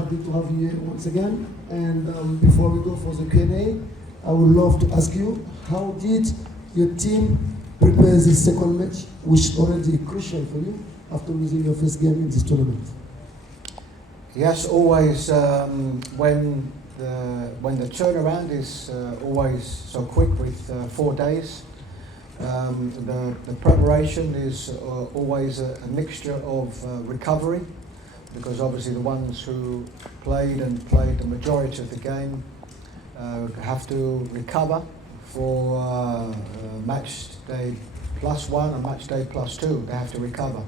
happy to have you here once again. And before we go for the Q&A, I would love to ask you, how did your team prepare this second match, which is already crucial for you after losing your first game in this tournament? Yes, always when the turnaround is always so quick with 4 days. The preparation is always a mixture of recovery, because obviously the ones who played the majority of the game have to recover for match day +1 and match day +2. They have to recover,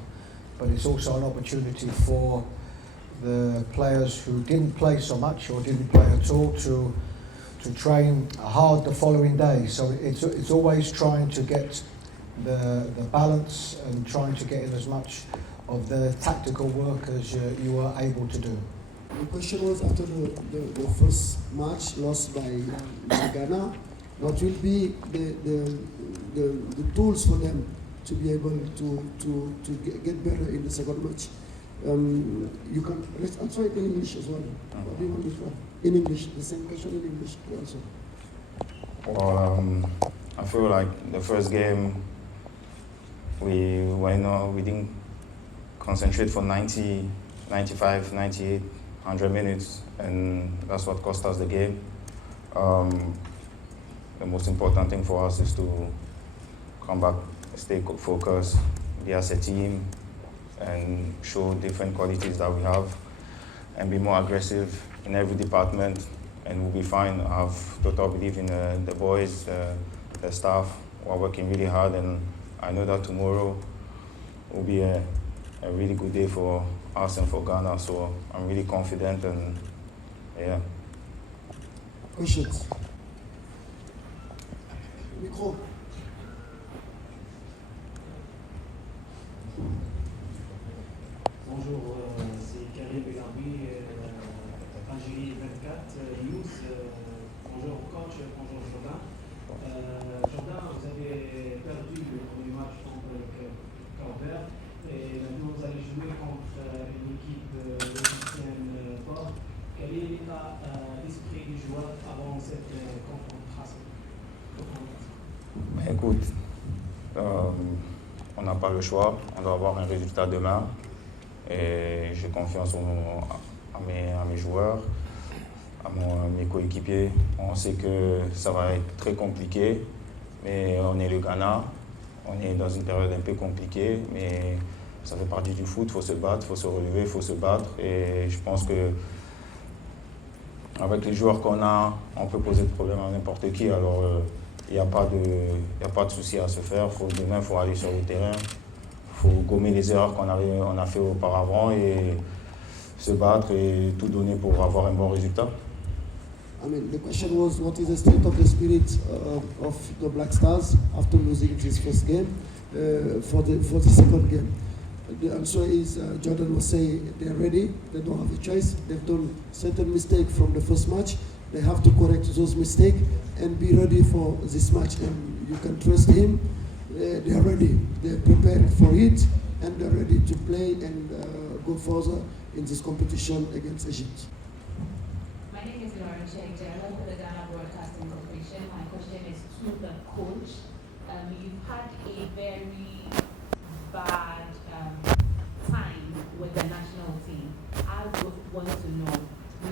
but it's also an opportunity for the players who didn't play so much or didn't play at all to train hard the following day. So it's always trying to get the balance and trying to get in as much of the tactical work as you are able to do. The question was, after the first match lost by Ghana, what will be the tools for them to be able to get better in the second match? You can answer it in English as well. What do you want before? In English, the same question in English also. Well, I feel like the first game we didn't concentrate for 90, 95, 98, 100 minutes, and that's what cost us the game. The most important thing for us is to come back, stay focused, be as a team, and show different qualities that we have, and be more aggressive in every department, and we'll be fine. I have total belief in the boys, the staff who are working really hard, and I know that tomorrow will be a really good day for us and for Ghana, so I'm really confident, and yeah. Questions? Micro. Bonjour, c'est Karim Begambi, Algérie 24 News. Bonjour coach, bonjour Jordan. Jordan, vous avez perdu le premier match contre le Cap-Vert et maintenant vous allez jouer contre une équipe égyptienne forte. Quel est l'état d'esprit des joueurs avant cette confrontation? Écoute, on n'a pas le choix, on doit avoir un résultat demain. Et j'ai confiance à mes joueurs, à mes coéquipiers. On sait que ça va être très compliqué, mais on est le Ghana. On est dans une période un peu compliquée, mais ça fait partie du foot. Il faut se battre, il faut se relever, il faut se battre. Et je pense que avec les joueurs qu'on a, on peut poser de problème à n'importe qui. Alors, il n'y a pas de souci à se faire. Demain, il faut aller sur le terrain. Il faut gommer les erreurs qu'on a fait auparavant et se battre et tout donner pour avoir un bon résultat. I mean, the question was, what is the state of the spirit of the Black Stars after losing this first game for the second game? The answer is, Jordan was saying they're ready, they don't have a choice, they've done certain mistakes from the first match, they have to correct those mistakes and be ready for this match, and you can trust him. They are ready, they're prepared for it, and they're ready to play and go further in this competition against Egypt. My name is Lauren Cheng, General for the Ghana Broadcasting Corporation. My question is to the coach. You've had a very bad time with the national team. I would want to know,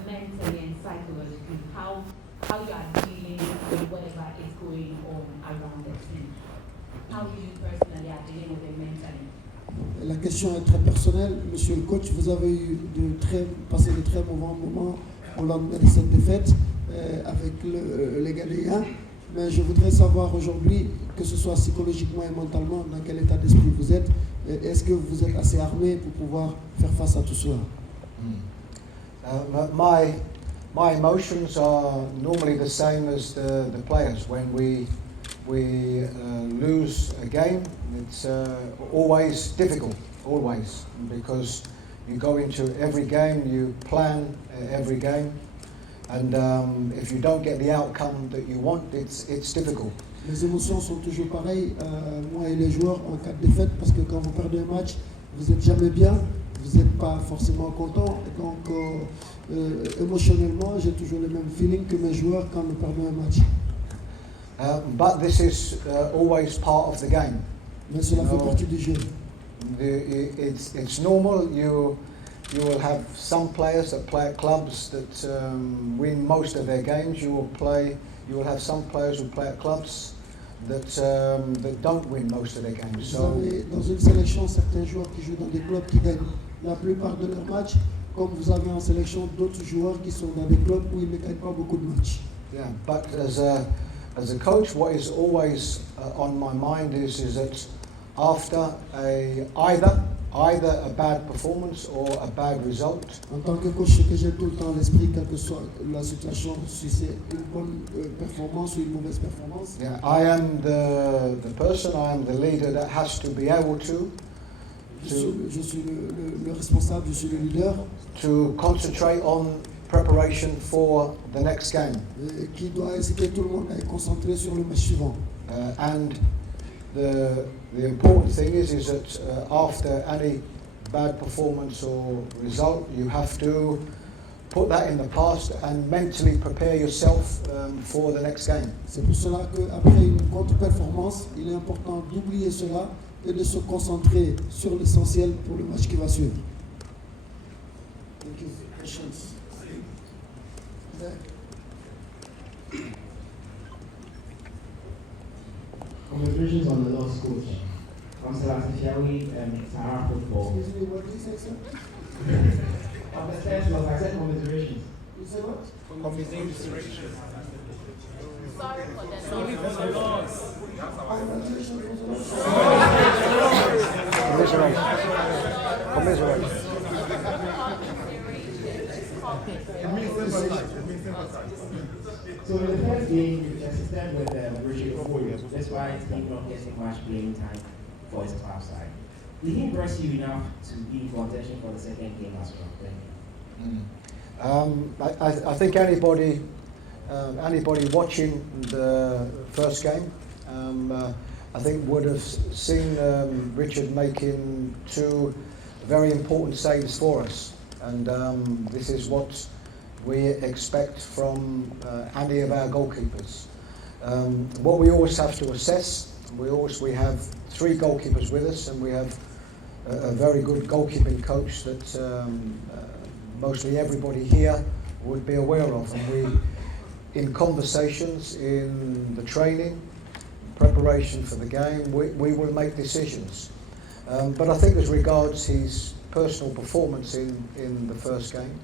mentally and psychologically, how you are dealing with whatever is going on around the team. How you personally are dealing with it mentally? La question est très personnelle. Monsieur le coach, vous avez eu passé de très mauvais moments au lendemain de cette défaite avec les Ghanéens. Mais je voudrais savoir aujourd'hui, que ce soit psychologiquement et mentalement, dans quel état d'esprit vous êtes. Est-ce que vous êtes assez armé pour pouvoir faire face à tout cela? My emotions are normally the same as the players. When we lose a game, it's always difficult, always, because you go into every game, you plan every game, and if you don't get the outcome that you want, it's difficult. Les émotions sont toujours pareilles, moi et les joueurs, en cas de défaite, parce que quand vous perdez un match, vous n'êtes jamais bien. vous n'êtes pas forcément content. Et donc, émotionnellement, j'ai toujours le même feeling que mes joueurs quand nous perdons un match. But this is always part of the game. Mais cela fait partie du jeu. It's normal. You will have some players that play at clubs that win most of their games. You will have some players who play at clubs that don't win most of their games. Vous So avez dans une sélection certains joueurs qui jouent dans des clubs qui gagnent la plupart de leurs matchs, comme vous avez en sélection d'autres joueurs qui sont dans des clubs où ils ne gagnent pas beaucoup de matchs. yeah, but as a coach, what is always on my mind is that after either a bad performance or a bad result, En tant que coach, ce que j'ai tout le temps à l'esprit, quelle que soit la situation, si c'est une bonne performance ou une mauvaise performance, yeah, I am the person, I am the leader that has to be able je suis le responsable, je suis le leader to concentrate on preparation for the next game. qui doit inciter tout le monde à être concentré sur le match suivant. And the important thing is that after any bad performance or result, you have to put that in the past and mentally prepare yourself for the next game. C'est pour cela qu'après une contre-performance, il est important d'oublier cela et de se concentrer sur l'essentiel pour le match qui va suivre. Thank you. Questions? Congratulations on the loss, coach. From Selassie Sahara Football. Excuse me, what did you say, sir? On the first loss, I said congratulations. You say what? Sorry for the loss. Congratulations for the loss. Commiserate. So in the first game, you assisted with Richard Ofoyo, despite him not getting much playing time for his club side. Did he impress you enough to be in contention for the second game as well? Thank you. I think anybody watching the first game, I think would have seen Richard making two very important saves for us, and this is what we expect from any of our goalkeepers. What we always have to assess, we have three goalkeepers with us, and we have a very good goalkeeping coach that mostly everybody here would be aware of, and we, in conversations, in the training, preparation for the game, we will make decisions. But I think as regards his personal performance in the first game,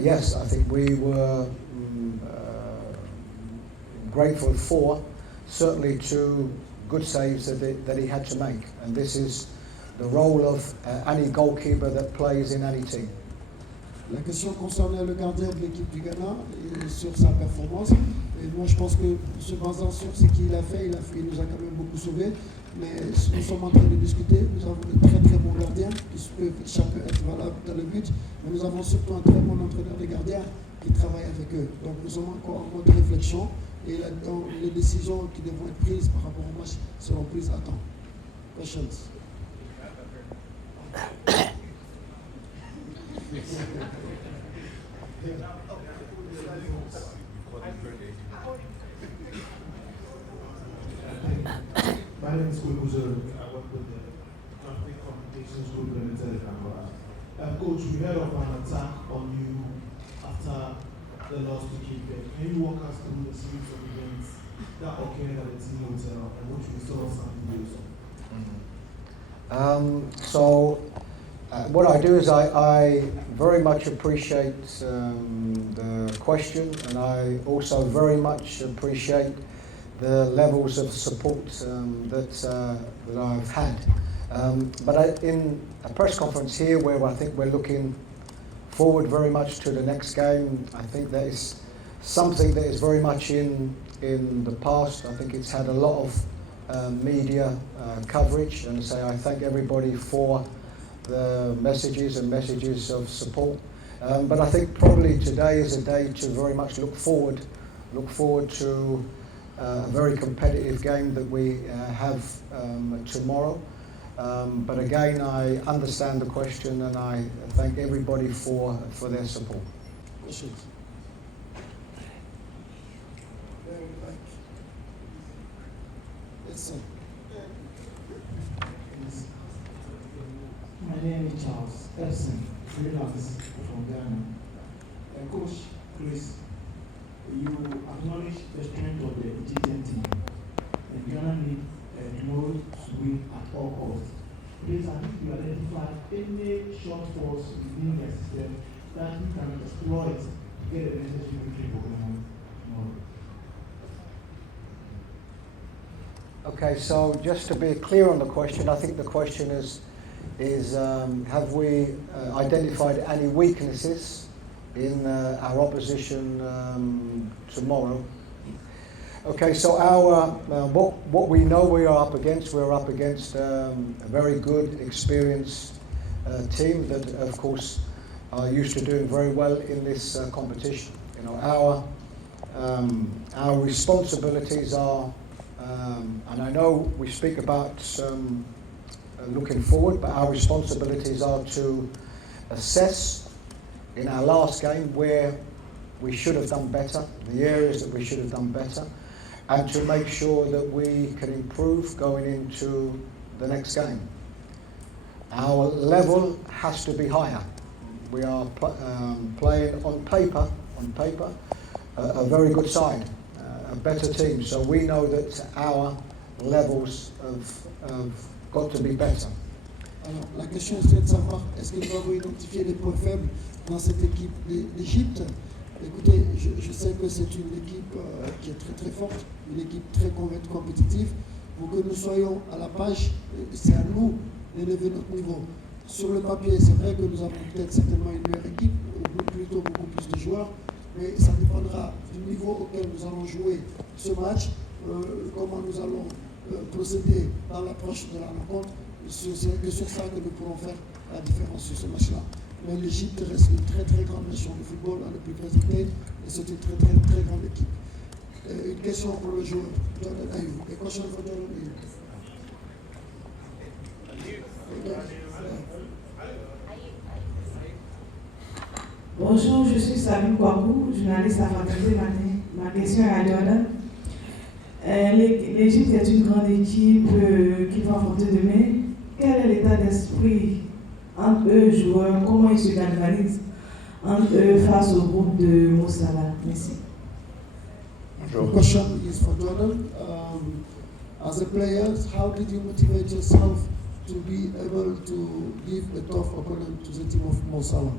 yes, I think we were grateful for certainly two good saves that he had to make, and this is the role of any goalkeeper that plays in any team. La question concernait le gardien de l'équipe du Ghana et sur sa performance. Et moi, je pense que se basant sur ce qu'il a fait, il nous a quand même beaucoup sauvés. Mais nous sommes en train de discuter. Nous avons de très très bons gardiens qui peuvent chacun être valable dans le but. Mais nous avons surtout un très bon entraîneur de gardiens qui travaille avec eux. Donc nous sommes encore en mode réflexion et les décisions qui devront être prises par rapport au match seront prises à temps. Questions? My name is Kuluzo. I work with the Traffic Communications Group Limited. Coach, we heard of an attack on you after the loss to Cape Verde. Can you walk us through the series of events that occurred at the team hotel and what you saw Sunday? What I do is I very much appreciate the question, and I also very much appreciate the levels of support that I've had. But in a press conference here where I think we're looking forward very much to the next game, I think that is something that is very much in the past. I think it's had a lot of media coverage, and I thank everybody for the messages of support. But I think probably today is a day to very much look forward to a very competitive game that we have tomorrow. But again, I understand the question and I thank everybody for their support. Questions? Yes, sir. My name is Charles Epson, freelance from Ghana. Coach Chris, you acknowledge the strength of the Egyptian team, and Ghana need tomorrow to win at all costs. Please, I think you identify any shortfalls within the system that we can exploit to get the necessary victory for Ghana tomorrow. Okay, so just to be clear on the question, I think the question is have we identified any weaknesses in our opposition tomorrow? Okay, so our what we know we're up against a very good, experienced team that, of course, are used to doing very well in this competition. You know, our responsibilities are, and I know we speak about looking forward, but our responsibilities are to assess in our last game where we should have done better, the areas that we should have done better, and to make sure that we can improve going into the next game. Our level has to be higher. We are playing on paper, a very good side, a better team. So we know that our levels have got to be better. Alors, la question est de savoir, est-ce que nous avons identifié les points faibles dans cette équipe d'Égypte? Écoutez, je sais que c'est une équipe qui est très très forte, une équipe très compétitive. Pour que nous soyons à la page, c'est à nous d'élever notre niveau. Sur le papier, c'est vrai que nous avons peut-être certainement une meilleure équipe, ou plutôt beaucoup plus de joueurs, mais ça dépendra du niveau auquel nous allons jouer ce match, comment nous allons procéder dans l'approche de la rencontre. C'est que sur ça que nous pourrons faire la différence sur ce match-là. Mais l'Égypte reste une très très grande nation de football à ne plus présenter, et c'est une très très très grande équipe. Une question pour le joueur, Jordan Ayou. A question for Jordan Ayou. Bonjour, je suis Salim Kouakou, journaliste à Fraternité. Ma question est à Jordan. L'Égypte est une grande équipe qui va affronter demain. Quel est l'état d'esprit entre eux, joueurs? Comment ils se galvanisent entre eux face au groupe de Moussala? Merci. The question is for Jordan. As a player, how did you motivate yourself to be able to give a tough opponent to the team of Moussala?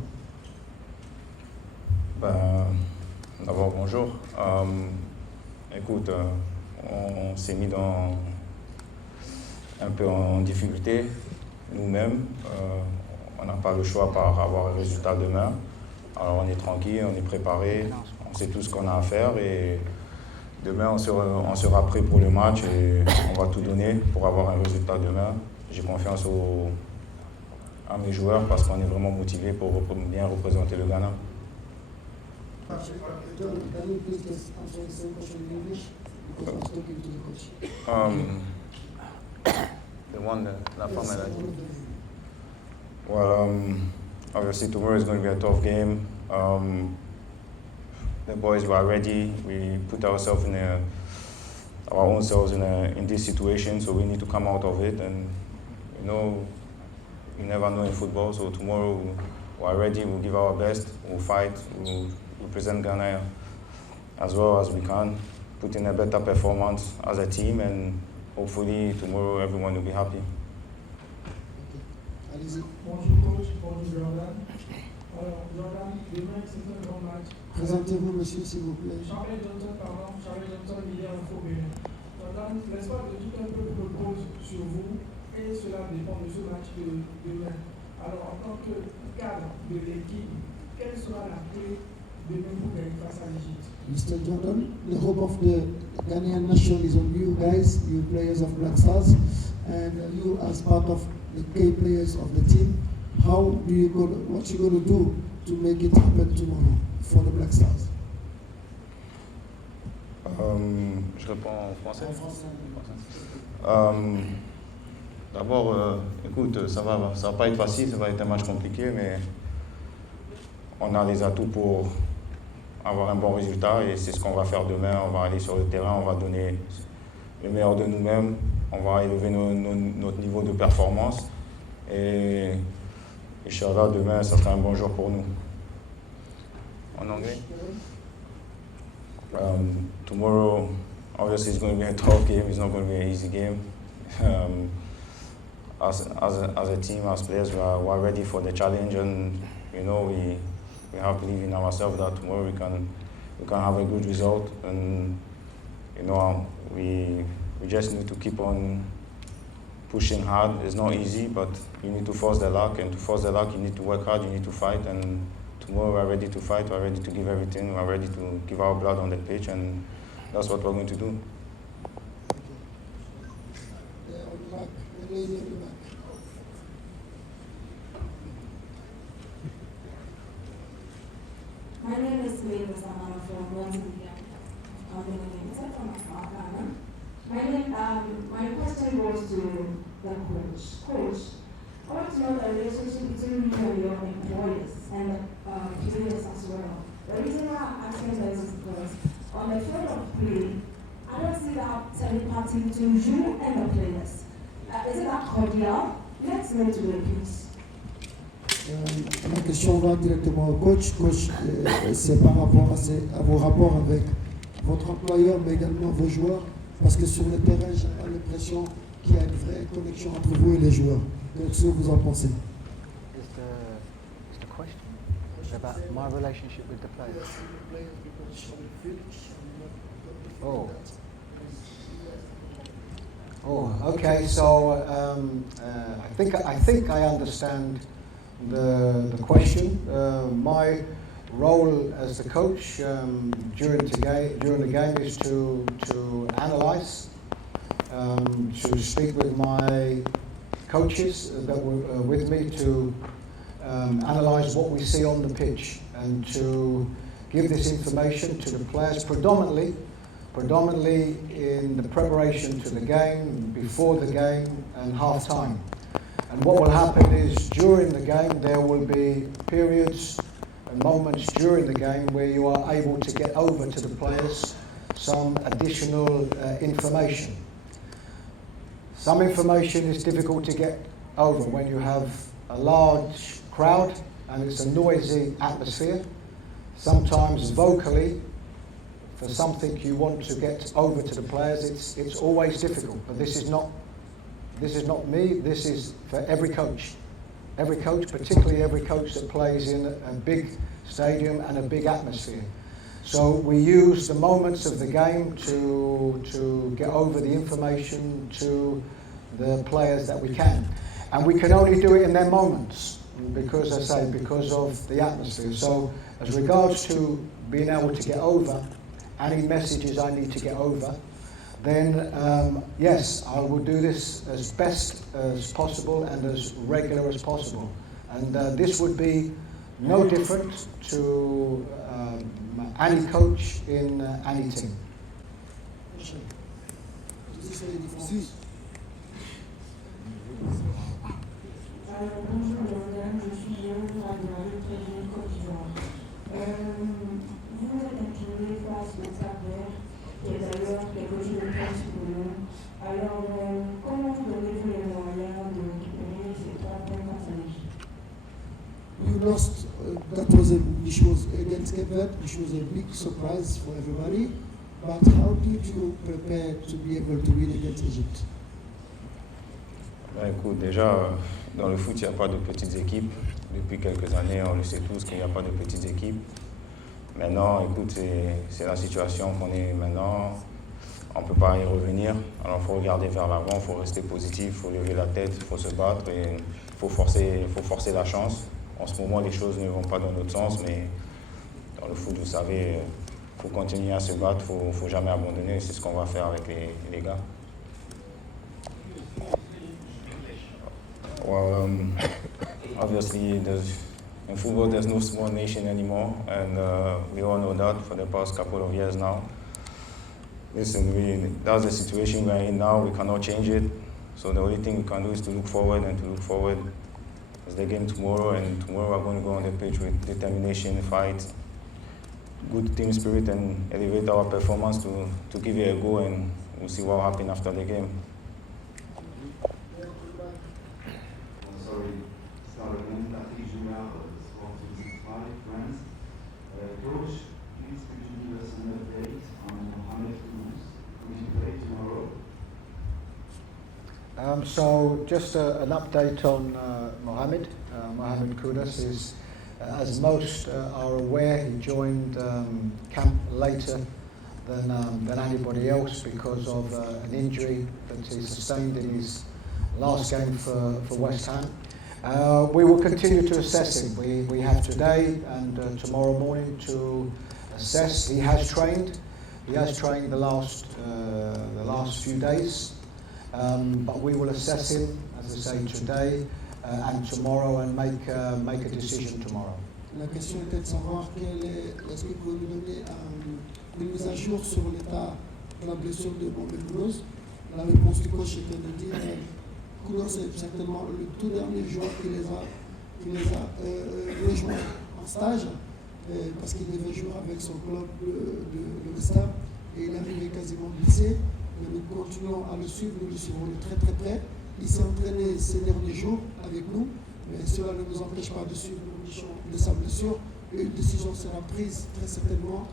D'abord, bonjour. Écoute, on s'est mis un peu en difficulté nous-mêmes. On n'a pas le choix par avoir un résultat demain. Alors on est tranquille, on est préparé, on sait tout ce qu'on a à faire et demain on sera prêt pour le match et on va tout donner pour avoir un résultat demain. J'ai confiance à mes joueurs parce qu'on est vraiment motivés pour bien représenter le Ghana. Well, obviously tomorrow is going to be a tough game. The boys were ready. We put ourselves our own selves in this situation, so we need to come out of it. And you never know in football. So tomorrow we are ready. We'll give our best. We'll fight. We'll represent Ghana as well as we can. Put in a better performance as a team, and hopefully tomorrow everyone will be happy. Bonjour coach, bonjour Jordan. Alors Jordan, demain c'est un grand match. Présentez-vous monsieur s'il vous plaît. Charles Johnson, leader Info Bénin. Jordan, l'espoir de tout un peu repose sur vous et cela dépend de ce match de demain. Alors en tant que cadre de l'équipe, quelle sera la clé demain pour gagner face à l'Égypte? Mr. Jordan, the hope of the Ghanaian nation is on you guys, you players of Black Stars, and you as part of the key players of the team. What you going to do to make it happen tomorrow for the Black Stars? Je réponds en français. D'abord, écoute, ça va pas être facile, ça va être un match compliqué, mais on a les atouts pour avoir un bon résultat et c'est ce qu'on va faire demain. On va aller sur le terrain, on va donner le meilleur de nous-mêmes, on va élever notre niveau de performance et Inch'Allah, demain, ça sera un bon jour pour nous. En anglais? Tomorrow, obviously, it's going to be a tough game. It's not going to be an easy game. As a team, as players, we are ready for the challenge, and you know we have belief in ourselves that tomorrow we can have a good result, and you know we just need to keep on pushing hard. It's not easy, but you need to force the luck, and to force the luck, you need to work hard. You need to fight, and tomorrow we are ready to fight. We are ready to give everything. We are ready to give our blood on the pitch, and that's what we're going to do. My name is Lena Samara from London. My question goes to the coach. Coach, I want to know the relationship between you and your employers and the players as well. The reason why I'm asking this is because on the field of play, I don't see that telepathy between you and the players. Is it that cordial? Let's know to the piece. La question va directement au coach. Coach, c'est par rapport à vos rapports avec votre employeur, mais également vos joueurs. Parce que sur le terrain, j'ai pas l'impression qu'il y a une vraie connexion entre vous et les joueurs. Donc, ce que vous en pensez? Is the question about my relationship with the players? Oh, okay. So I think I understand the question. My role as the coach during the game is to analyse, to speak with my coaches that were with me to analyse what we see on the pitch and to give this information to the players predominantly in the preparation to the game, before the game and half time. And what will happen is during the game there will be periods and moments during the game where you are able to get over to the players some additional information. Some information is difficult to get over when you have a large crowd and it's a noisy atmosphere. Sometimes vocally, for something you want to get over to the players, it's always difficult. But this is not me, this is for every coach. Every coach, particularly every coach that plays in a big stadium and a big atmosphere. So we use the moments of the game to get over the information to the players that we can. And we can only do it in their moments because of the atmosphere. So as regards to being able to get over any messages I need to get over, then yes, I will do this as best as possible and as regular as possible. And this would be no different to any coach in any team. Bonjour, madame, je suis Léon de la République Côte d'Ivoire. Vous êtes incliné face au Cap-Vert, qui est d'ailleurs quelque chose de très pour nous. Alors, comment vous donnez-vous les moyens de récupérer ces 3 points face à l'Égypte? You lost, which was against Cape Verde, which was a big surprise for everybody. But how did you prepare to be able to win against Egypt? Ben, écoute, déjà, dans le foot, il n'y a pas de petites équipes. Depuis quelques années, on le sait tous qu'il n'y a pas de petites équipes. Maintenant, écoute, c'est la situation qu'on est maintenant. On ne peut pas y revenir. Alors, il faut regarder vers l'avant, il faut rester positif, il faut lever la tête, il faut se battre et il faut forcer la chance. En ce moment, les choses ne vont pas dans notre sens, mais dans le foot, vous savez, il faut continuer à se battre, il ne faut jamais abandonner. C'est ce qu'on va faire avec les gars. Well, obviously, in football, there's no small nation anymore, and we all know that for the past couple of years now. Listen, that's the situation we're in now. We cannot change it. So the only thing we can do is to look forward and to look forward. It's the game tomorrow, and tomorrow we're going to go on the pitch with determination, fight, good team spirit, and elevate our performance to give it a go, and we'll see what happens after the game. Coach, please could you give us an update on Mohamed Kudus? Will he play tomorrow? So just an update on Mohamed. Mohamed Kudus is, as most are aware, he joined camp later than anybody else because of an injury that he sustained in his last game for West Ham. We will continue to assess him. We have today and tomorrow morning to assess. He has trained. He has trained the last few days, but we will assess him, as I say, today and tomorrow, and make a decision tomorrow. La question était de savoir est-ce que vous pouvez nous donner une mise à jour sur l'état de la blessure de Mohamed Kudus. La réponse du coach était de dire Kudus est certainement le tout dernier joueur qui les a rejoints en stage parce qu'il devait jouer avec son club de West Ham et il arrivait quasiment blessé. Mais nous continuons à le suivre, nous le suivons de très très près. Il s'est entraîné ces derniers jours avec nous, mais cela ne nous empêche pas de suivre l'évolution de sa blessure. Et une décision sera prise très certainement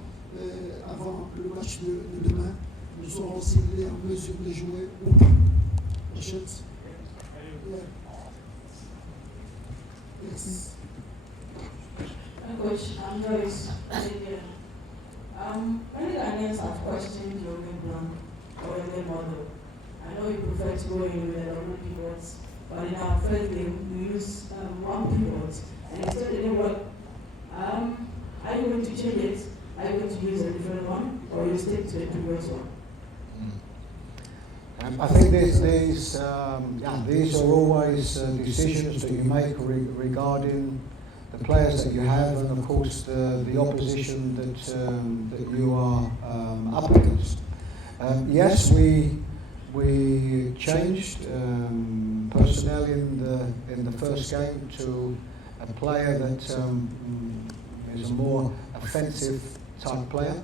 avant le match de demain. Nous saurons s'il est en mesure de jouer ou pas. Yes. Coach, I'm Joyce. Many Ghanaians have questioned your game plan or your game model. I know you prefer to go in with a lot of pivots, but in our first game, you use one pivot, and it still didn't work. Are you going to change it? Are you going to use a different one, or you stick to the previous one? I think these are always decisions that you make regarding the players that you have, and of course the opposition that you are up against. Yes, we changed personnel in the first game to a player that is a more offensive type player.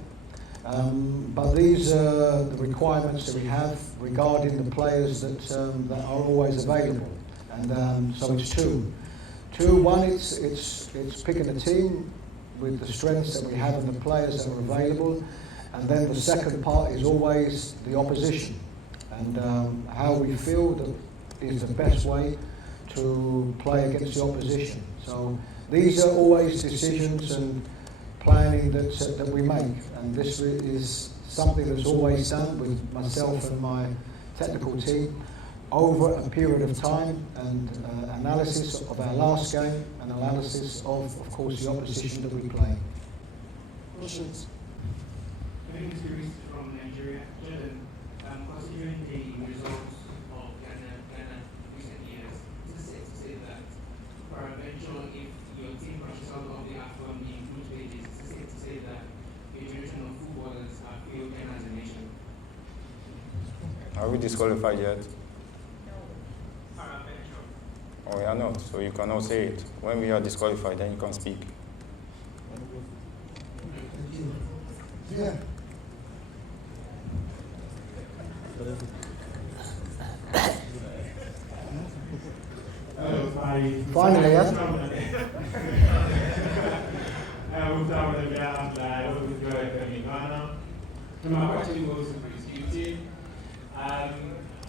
But these are the requirements that we have regarding the players that are always available, and so it's two. One, it's picking a team with the strengths that we have and the players that are available, and then the second part is always the opposition and how we feel that is the best way to play against the opposition. So these are always decisions and planning that we make, and this is something that's always done with myself and my technical team over a period of time, and analysis of our last game and analysis of course, the opposition that we play. Questions? My name is Luis from Nigeria. Jordan, considering the results of Ghana recent years, is it safe to say that peradventure, if your team rushes out of the Afcon in group stages, is it safe to say that a generation of footballers have failed Ghana as a nation? Are we disqualified yet? Peradventure. Oh, we are not, so you cannot say it. When we are disqualified, then you can speak. Thank you. Yeah. Finally, yeah? My question goes to the team. I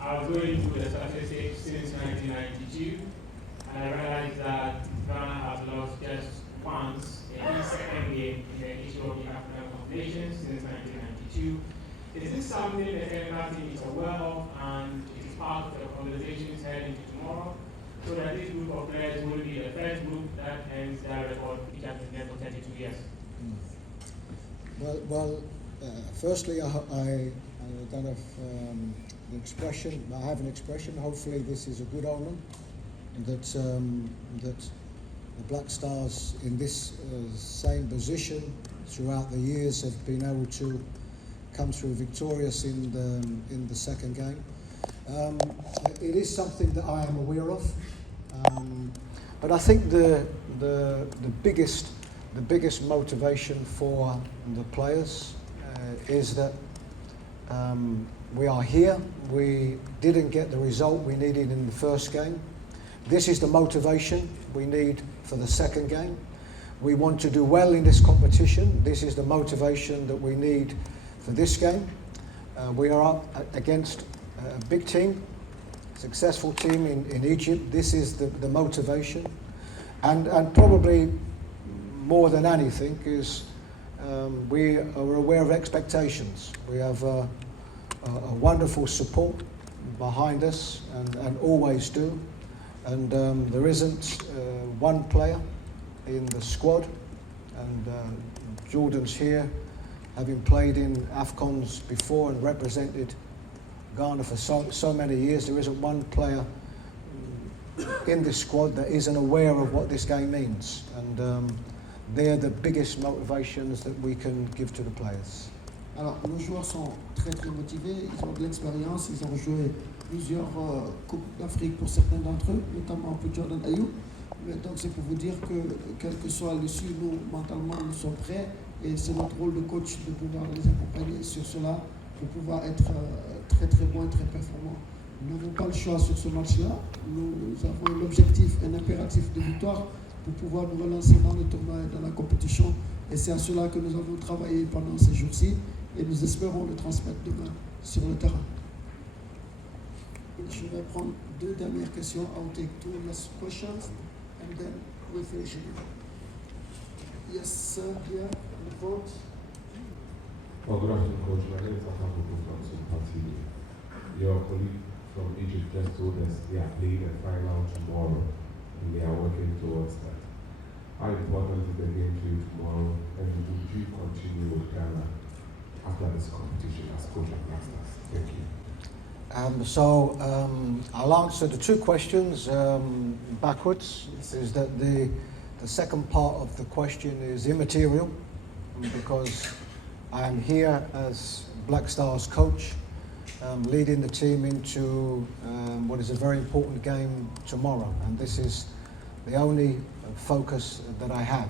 was going through the success stage since 1992, and I realized that Ghana has lost just once in the second game in the history of the African competition since 1992. Is this something the Senegal team is aware of, and it is part of the conversations heading to tomorrow, so that this group of players will be the first group that ends their record, which has been there for 32 years? Firstly, I don't have the expression. I have an expression. Hopefully, this is a good omen, that the Black Stars in this same position throughout the years have been able to come through victorious in the second game. It is something that I am aware of, but I think the biggest motivation for the players is that we are here. We didn't get the result we needed in the first game. This is the motivation we need for the second game. We want to do well in this competition. This is the motivation that we need for this game. We are up against a big team, successful team in Egypt. This is the motivation. And probably more than anything is we are aware of expectations. We have a wonderful support behind us and always do. And there isn't one player in the squad, and Jordan's here, having played in Afcons before and represented Ghana for so many years. There isn't one player in this squad that isn't aware of what this game means, and they're the biggest motivations that we can give to the players. Alors, nos joueurs sont très très motivés, ils ont de l'expérience, ils ont joué plusieurs Coupes d'Afrique pour certains d'entre eux, notamment pour Jordan Ayew. Mais donc c'est pour vous dire que quel que soit l'issue, nous mentalement nous sommes prêts et c'est notre rôle de coach de pouvoir les accompagner sur cela pour pouvoir être très très bons et très performants. Nous n'avons pas le choix sur ce match-là, nous avons l'objectif, un impératif de victoire pour pouvoir nous relancer dans le tournoi et dans la compétition, et c'est à cela que nous avons travaillé pendant ces jours-ci et nous espérons le transmettre demain sur le terrain. Je vais prendre deux dernières questions. I'll take two last questions and then we'll finish it. Yes, sir, here on the front. Well, good afternoon, Coach. My name is Afcon from Sympathy. Your colleague from Egypt just told us they are playing a final tomorrow and they are working towards that. How important is the game to you tomorrow, and would you continue with Ghana after this competition as coach of Masters? Thank you. I'll answer the two questions backwards. Is that the second part of the question is immaterial, because I am here as Black Stars coach, leading the team into what is a very important game tomorrow, and this is the only focus that I have.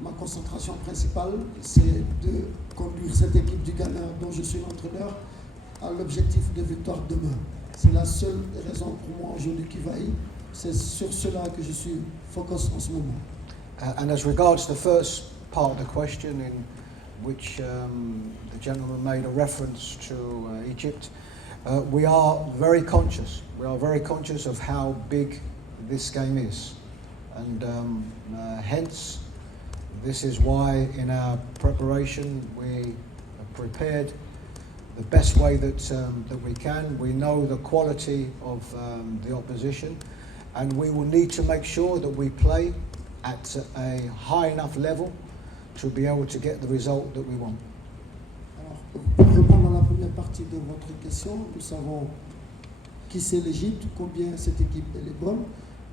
Ma concentration principale, c'est de conduire cette équipe du Ghana dont je suis l'entraîneur à l'objectif de victoire demain. C'est la seule raison pour moi aujourd'hui qui vaille. C'est sur cela que je suis focus en ce moment. And as regards the first part of the question, in which the gentleman made a reference to Egypt, we are very conscious. We are very conscious of how big this game is, and hence this is why in our preparation we prepared the best way that we can. We know the quality of the opposition, and we will need to make sure that we play at a high enough level to be able to get the result that we want. Alors, pour répondre à la première partie de votre question, nous savons qui c'est l'Égypte, combien cette équipe elle est bonne,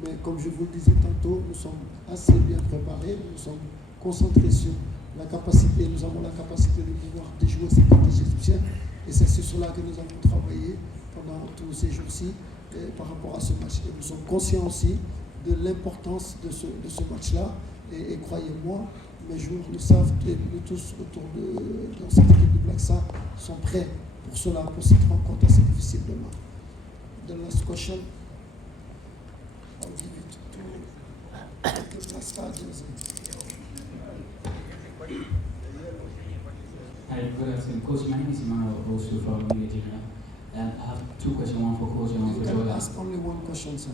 mais comme je vous le disais tantôt, nous sommes assez bien préparés, nous sommes concentrés sur la capacité, nous avons la capacité de pouvoir déjouer cette équipe égyptienne, et c'est sur cela que nous avons travaillé pendant tous ces jours-ci par rapport à ce match. Et nous sommes conscients aussi de l'importance de ce match-là, et croyez-moi, mes joueurs le savent, et nous tous autour dans cette équipe de Black Stars sont prêts pour cela, pour cette rencontre assez difficile demain. The last question, I'll give it to the Black Stars jersey. Hi, good afternoon. Coach, my name is Emmanuel Osu from Media General. I have two questions, one for Coach and one for You can Jordan. ask only one question, sir.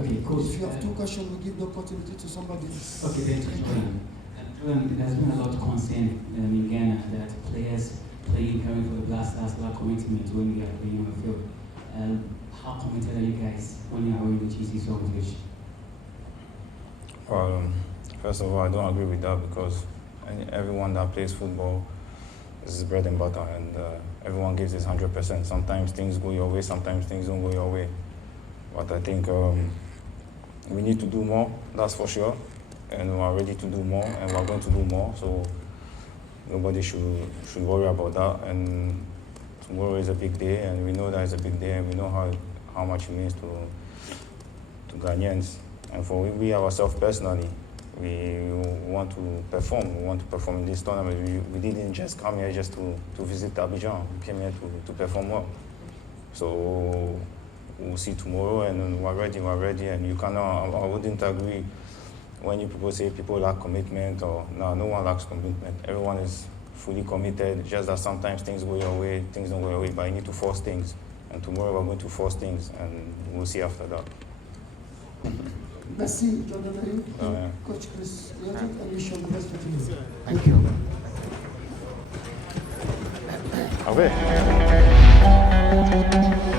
Okay, Coach. If you have two questions, we give the opportunity to somebody else. Okay, thank you, Jordan. Jordan, there's been a lot of concern in Ghana that players playing currently for the Black Stars lack commitment when they are playing on the field. How committed are you guys when you are going to choose this competition? Well, first of all, I don't agree with that, because everyone that plays football is bread and butter, and everyone gives his 100%. Sometimes things go your way, sometimes things don't go your way. But I think we need to do more, that's for sure. And we are ready to do more, and we are going to do more. So nobody should worry about that. And tomorrow is a big day, and we know that it's a big day, and we know how much it means to Ghanaians. And for we ourselves personally, we want to perform. We want to perform in this tournament. We didn't just come here just to visit Abidjan. We came here to perform well. So we'll see tomorrow, and we're ready. And you cannot, I wouldn't agree when you people say people lack commitment, or no one lacks commitment. Everyone is fully committed, just that sometimes things go your way, things don't go your way, but you need to force things. And tomorrow we're going to force things, and we'll see after that. Merci, Jordan. Coach Chris, we are taking a mission the best for you. Thank you. Okay.